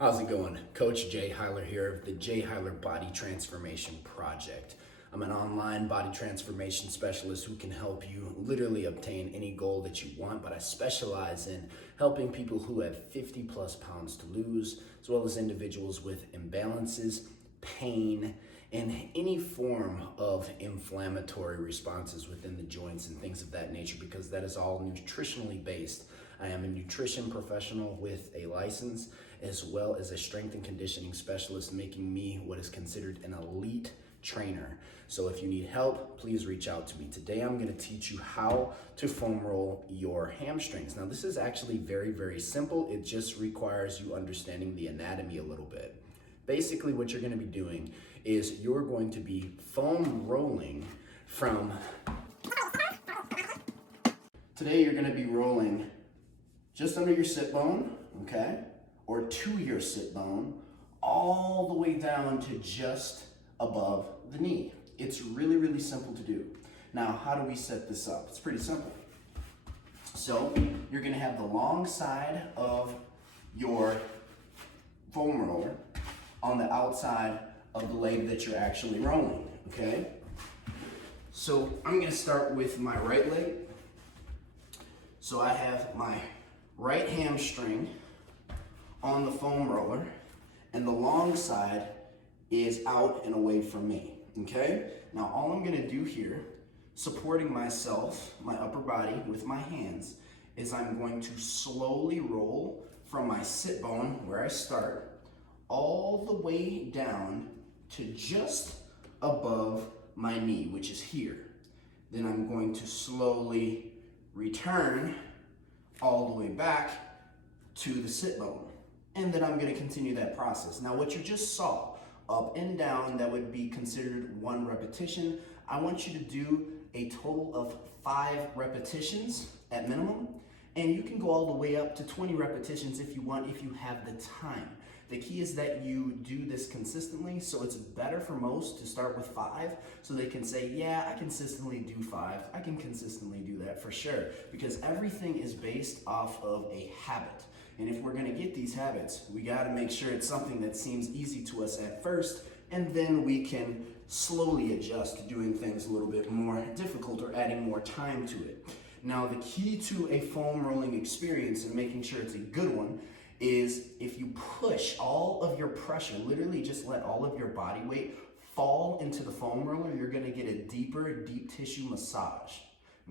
How's it going? Coach Jay Heiler here of the Jay Heiler Body Transformation Project. I'm an online body transformation specialist who can help you literally obtain any goal that you want, but I specialize in helping people who have 50 plus pounds to lose, as well as individuals with imbalances, pain, and any form of inflammatory responses within the joints and things of that nature, because that is all nutritionally based. I am a nutrition professional with a license, as well as a strength and conditioning specialist, making me what is considered an elite trainer. So if you need help, please reach out to me. Today I'm going to teach you how to foam roll your hamstrings. Now this is actually very, very simple. It just requires you understanding the anatomy a little bit. Basically what you're going to be doing is you're going to be foam rolling from, today you're going to be rolling just under your sit bone, okay, or to your sit bone, all the way down to just above the knee. It's really, really simple to do. Now, how do we set this up? It's pretty simple. So you're gonna have the long side of your foam roller on the outside of the leg that you're actually rolling, okay? So I'm gonna start with my right leg. So I have my right hamstring on the foam roller, and the long side is out and away from me, okay? Now all I'm gonna do here, supporting myself, my upper body with my hands, is I'm going to slowly roll from my sit bone, where I start, all the way down to just above my knee, which is here. Then I'm going to slowly return all the way back to the sit bone. And then I'm going to continue that process. Now what you just saw, up and down, that would be considered 1 repetition. I want you to do a total of 5 repetitions at minimum. And you can go all the way up to 20 repetitions if you want, if you have the time. The key is that you do this consistently, so it's better for most to start with 5, so they can say, yeah, I consistently do 5. I can consistently do that for sure, because everything is based off of a habit. And if we're gonna get these habits, we gotta make sure it's something that seems easy to us at first, and then we can slowly adjust to doing things a little bit more difficult or adding more time to it. Now, the key to a foam rolling experience and making sure it's a good one is if you push all of your pressure, literally just let all of your body weight fall into the foam roller, you're gonna get a deeper, deep tissue massage,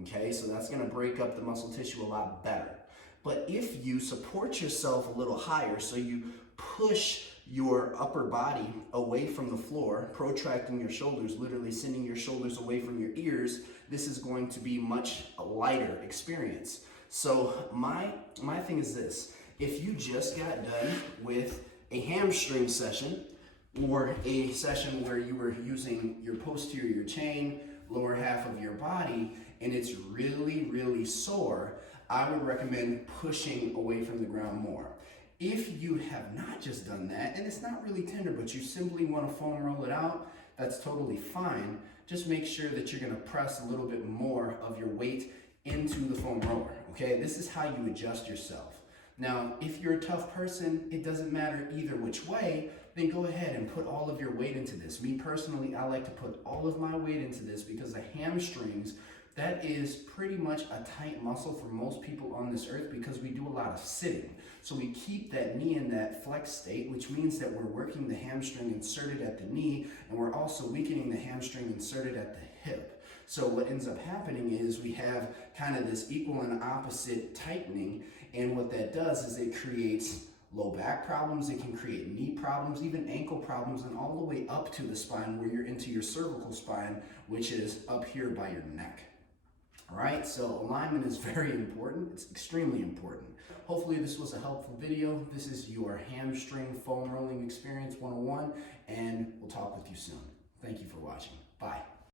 okay? So that's gonna break up the muscle tissue a lot better. But if you support yourself a little higher, so you push your upper body away from the floor, protracting your shoulders, literally sending your shoulders away from your ears, this is going to be much a lighter experience. So my thing is this: if you just got done with a hamstring session or a session where you were using your posterior chain, lower half of your body, and it's really, really sore, I would recommend pushing away from the ground more. If you have not just done that, and it's not really tender, but you simply want to foam roll it out, that's totally fine. Just make sure that you're going to press a little bit more of your weight into the foam roller, okay? This is how you adjust yourself. Now, if you're a tough person, it doesn't matter either which way, then go ahead and put all of your weight into this. Me personally, I like to put all of my weight into this because the hamstrings, that is pretty much a tight muscle for most people on this earth because we do a lot of sitting. So we keep that knee in that flex state, which means that we're working the hamstring inserted at the knee, and we're also weakening the hamstring inserted at the hip. So what ends up happening is we have kind of this equal and opposite tightening, and what that does is it creates low back problems, it can create knee problems, even ankle problems, and all the way up to the spine where you're into your cervical spine, which is up here by your neck. All right, so alignment is very important. It's extremely important. Hopefully this was a helpful video. This is your hamstring foam rolling experience 101, and we'll talk with you soon. Thank you for watching. Bye.